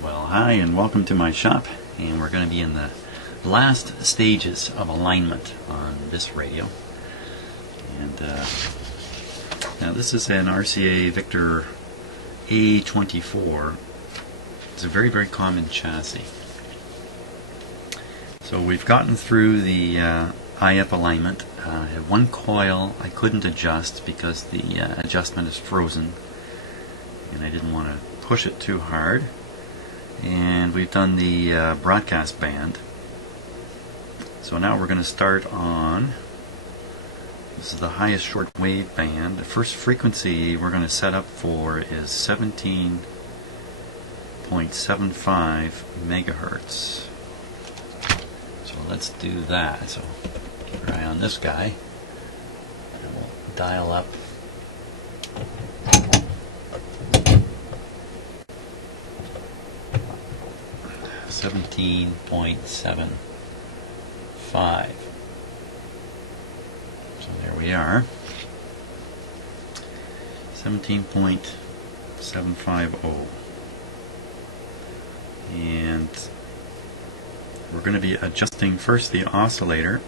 Well, hi and welcome to my shop, and we're going to be in the last stages of alignment on this radio. And now this is an RCA Victor A24. It's a very common chassis. So we've gotten through the IF alignment. I have one coil I couldn't adjust because the adjustment is frozen, and I didn't want to push it too hard. And we've done the broadcast band. So now we're going to start on, this is the highest shortwave band. The first frequency we're going to set up for is 17.75 megahertz. So let's do that. So keep your eye on this guy, and we'll dial up. .75. So there we are. 17.750. And we're going to be adjusting first the oscillator,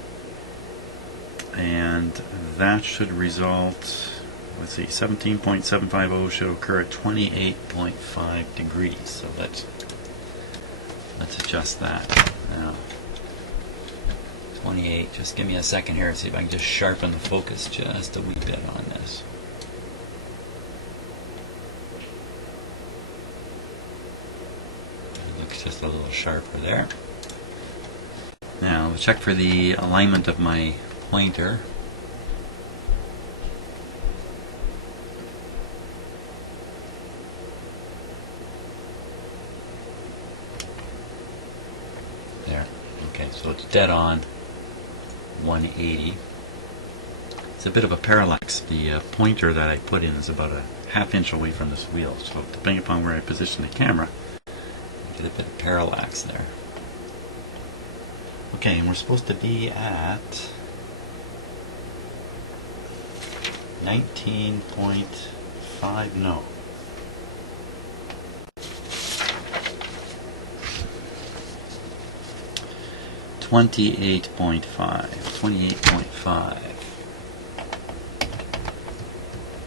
and that should result, let's see, 17.750 should occur at 28.5 degrees. So let's adjust that. Now, 28, just give me a second here, see if I can just sharpen the focus just a wee bit on this. It looks just a little sharper there. Now, we'll check for the alignment of my pointer. There. Okay, so it's dead on 180. It's a bit of a parallax. The pointer that I put in is about a ½ inch away from this wheel, so depending upon where I position the camera, I get a bit of parallax there. Okay, and we're supposed to be at 19.5, no. 28.5.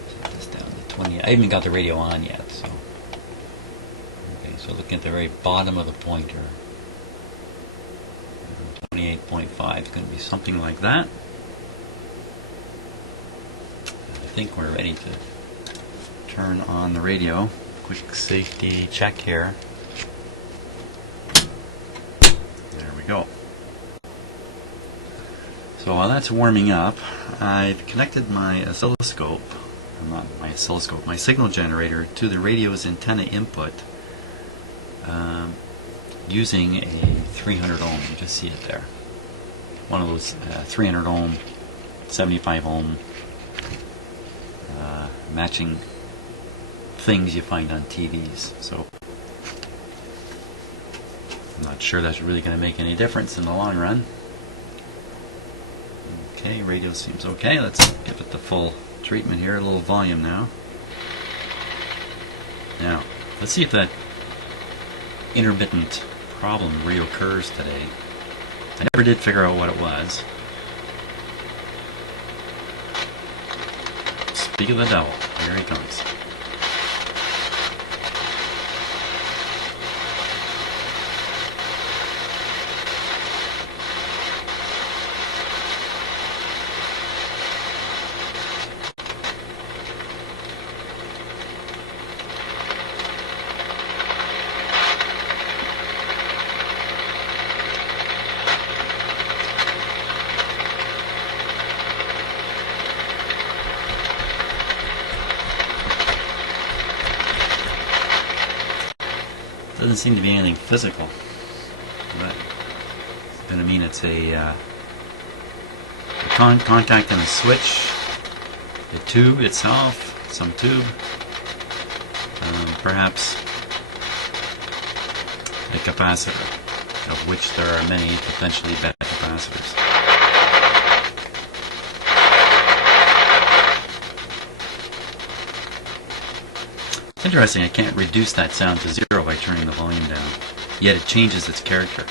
Set this down to 20. I haven't got the radio on yet, so. Okay, so looking at the very bottom of the pointer. 28.5 is going to be something like that. I think we're ready to turn on the radio. Quick safety check here. There we go. So while that's warming up, I've connected my oscilloscope, not my oscilloscope, my signal generator to the radio's antenna input using a 300 ohm. You just see it there. One of those 300 ohm, 75 ohm matching things you find on TVs. So I'm not sure that's really going to make any difference in the long run. Okay, radio seems okay. Let's give it the full treatment here. A little volume now. Now, let's see if that intermittent problem reoccurs today. I never did figure out what it was. Speak of the devil. Here he comes. Doesn't seem to be anything physical, but it's going to mean it's a contact in a switch, the tube itself, some tube, perhaps a capacitor, of which there are many potentially bad capacitors. It's interesting, I can't reduce that sound to 0 by turning the volume down, yet it changes its character.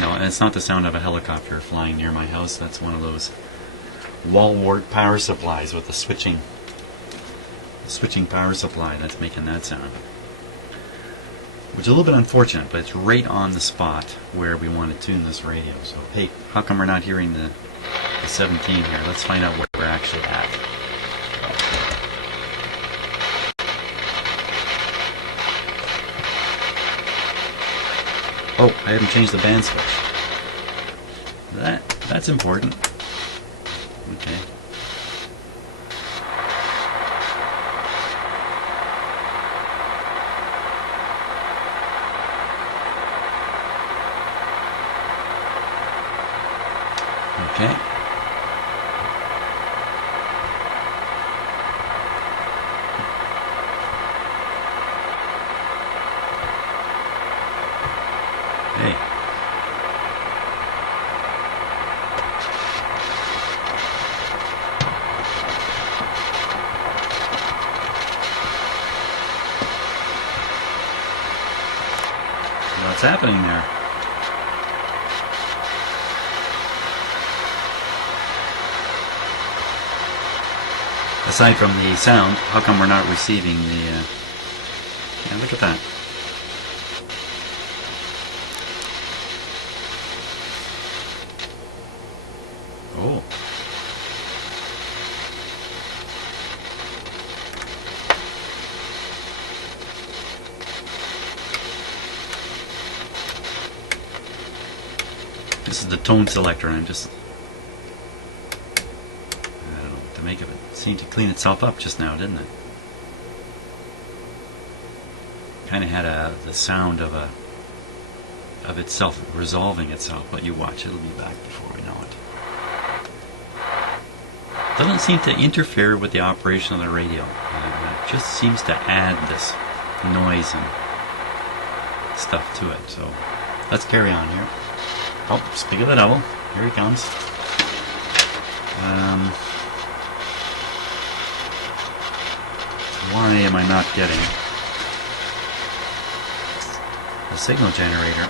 No, and it's not the sound of a helicopter flying near my house. That's one of those wall wart power supplies with the switching power supply that's making that sound. Which is a little bit unfortunate, but it's right on the spot where we want to tune this radio. So, hey, how come we're not hearing the 17 here? Let's find out where we're actually at. Oh, I haven't changed the band switch. That's important. Okay. Okay. Hey. What's happening there? Aside from the sound, how come we're not receiving the... yeah, look at that. Oh. This is the tone selector. I'm just... I don't know what to make of it. It seemed to clean itself up just now, didn't it? Kind of had the sound of itself resolving itself, but you watch, it'll be back before we know it. Doesn't seem to interfere with the operation of the radio. It just seems to add this noise and stuff to it. So let's carry on here. Oh, speak of the devil, here he comes. Why am I not getting the signal generator?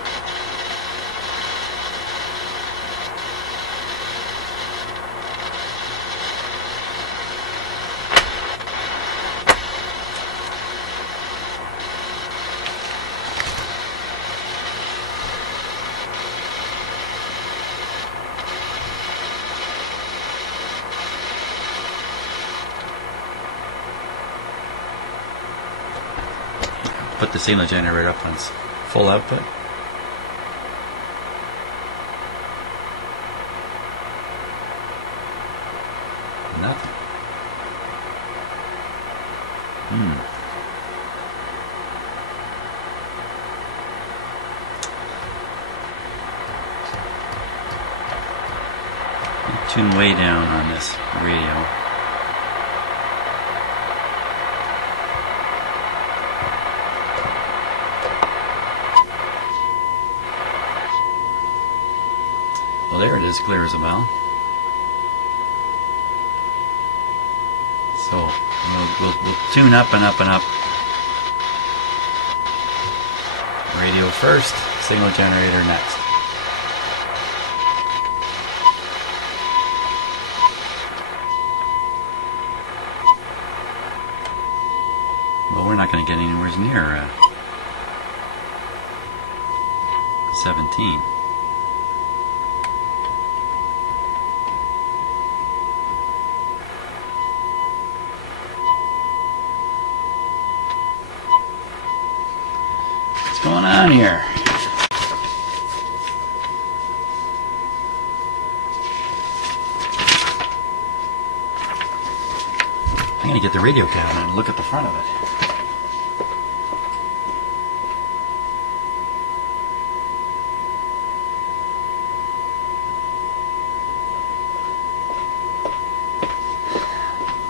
Put the signal generator up on full output. Nothing. Tune way down on this radio. Well, there it is, clear as a bell. So we'll tune up and up and up. Radio first, signal generator next. Well, we're not going to get anywhere near 17. What's going on here? I'm going to get the radio cabinet and look at the front of it.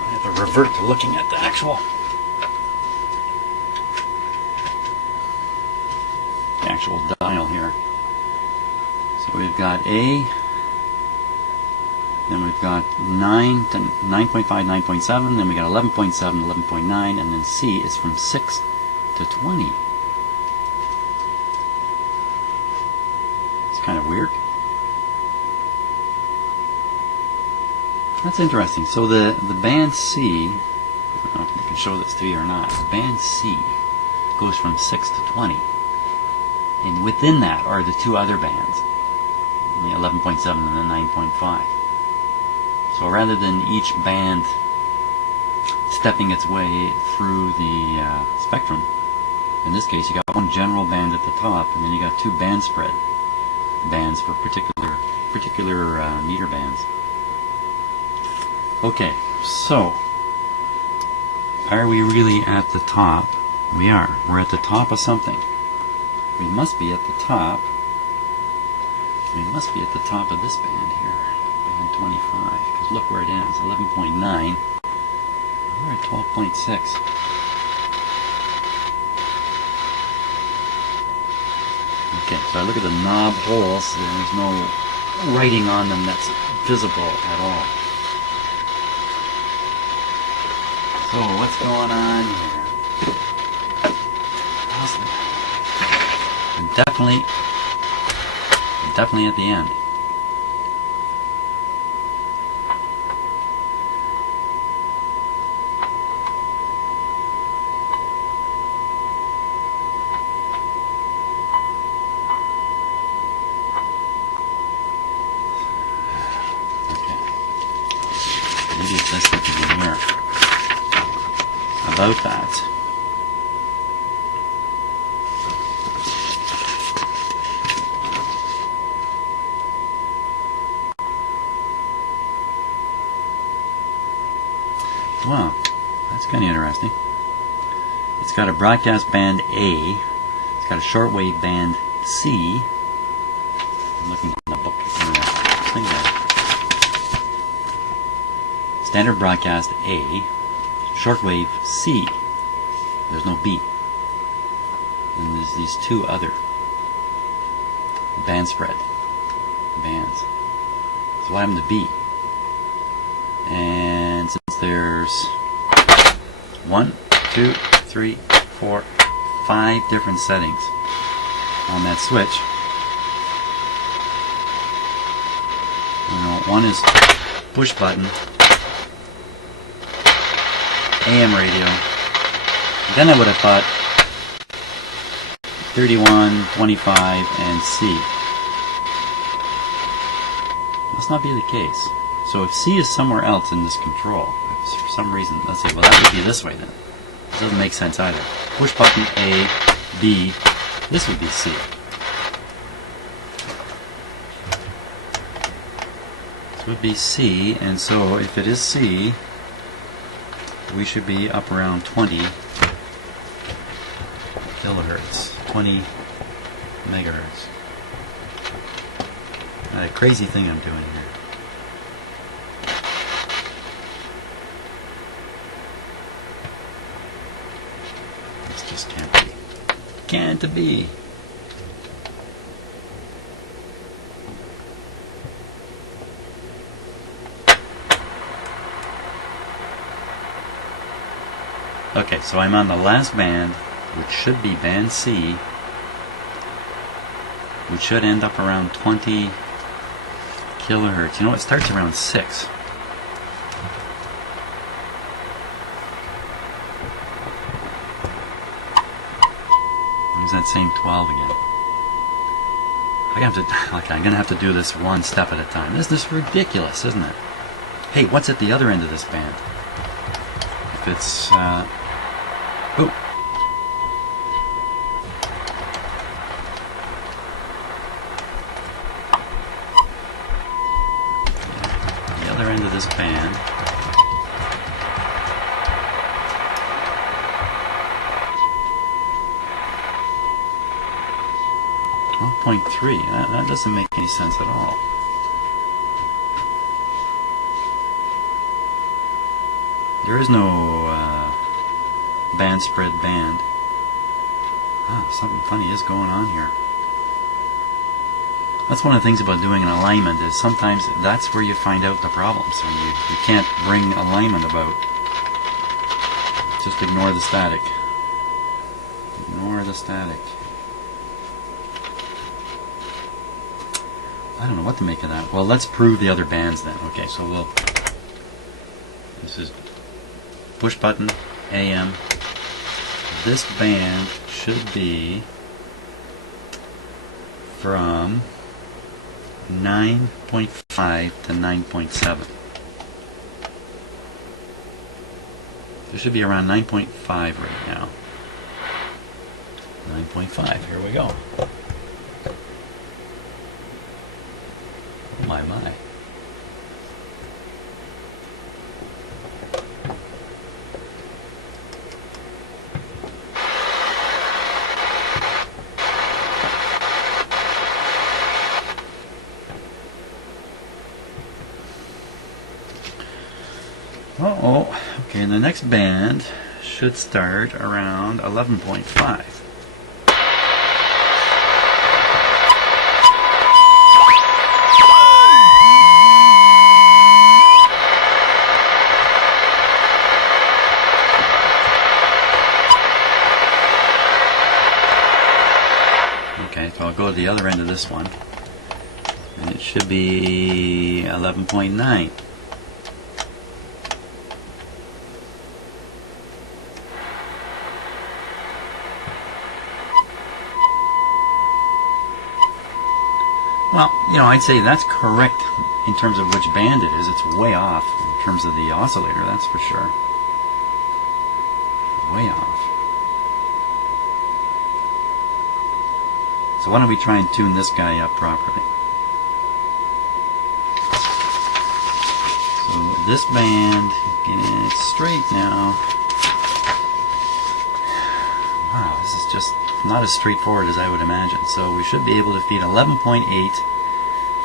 I have to revert to looking at the actual dial here. So we've got A, Then we've got 9 to 9.5, 9.7, then we got 11.7, 11.9, and then C is from 6 to 20. It's kind of weird. That's interesting. So the band C, I don't know if you can show this to you or not, the band C goes from 6 to 20. And within that are the two other bands, the 11.7 and the 9.5. So rather than each band stepping its way through the spectrum, in this case you got one general band at the top, and then you got two band spread bands for particular meter bands. Okay, so are we really at the top? We are. We're at the top of something. We must be at the top. We must be at the top of this band here, band 25. Because look where it ends, 11.9. We're at 12.6. Okay, so I look at the knob holes, and there's no writing on them that's visible at all. So what's going on here? Definitely at the end. Maybe it's this that you can hear about that. Wow, that's kind of interesting. It's got a broadcast band A. It's got a shortwave band C. I'm looking at the book thing there. Standard broadcast A, shortwave C. There's no B. And there's these two other band spread bands. So what happened to B? And since there's 1, 2, 3, 4, 5 different settings on that switch, you know, one is push button, AM radio. Then I would have thought 31, 25, and C. Must not be the case. So if C is somewhere else in this control, if for some reason, let's say, well, that would be this way then. It doesn't make sense either. Push button A, B, this would be C. This would be C, and so if it is C, we should be up around 20 kilohertz, 20 megahertz. Not a crazy thing I'm doing here. This just can't be. Can't be. Okay, so I'm on the last band, which should be band C, which should end up around 20 kilohertz. You know, it starts around 6. There's that same 12 again. I'm gonna have to do this one step at a time. This is ridiculous, isn't it? Hey, what's at the other end of this band? If it's oh. The other end of this band. .3. That doesn't make any sense at all. There is no band spread band. Oh, something funny is going on here. That's one of the things about doing an alignment, is sometimes that's where you find out the problems, when you can't bring alignment about. Just ignore the static. Ignore the static. I don't know what to make of that. Well, let's prove the other bands then. Okay, so this is push button, AM. This band should be from 9.5 to 9.7. It should be around 9.5 right now. 9.5, here we go. My. Uh-oh. Okay, and the next band should start around 11.5. Okay, so I'll go to the other end of this one, and it should be 11.9. Well, I'd say that's correct in terms of which band it is. It's way off in terms of the oscillator, that's for sure. Way off. So why don't we try and tune this guy up properly? So this band, getting it straight now. Wow, this is just not as straightforward as I would imagine. So we should be able to feed 11.8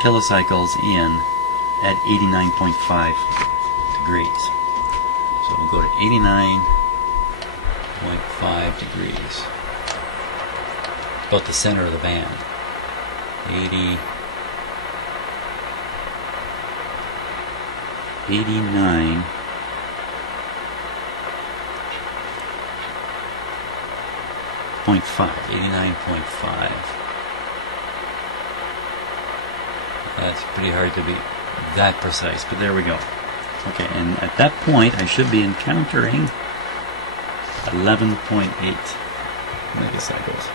kilocycles in at 89.5 degrees. So we'll go to 89.5 degrees. About the center of the band. 89. .5, 89.5. That's pretty hard to be that precise, but there we go. Okay, and at that point I should be encountering 11.8 megacycles.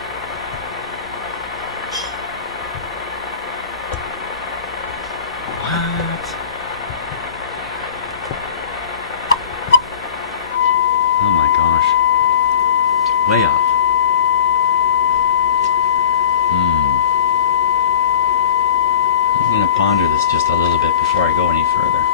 What? Oh my gosh. Way off. I'm going to ponder this just a little bit before I go any further.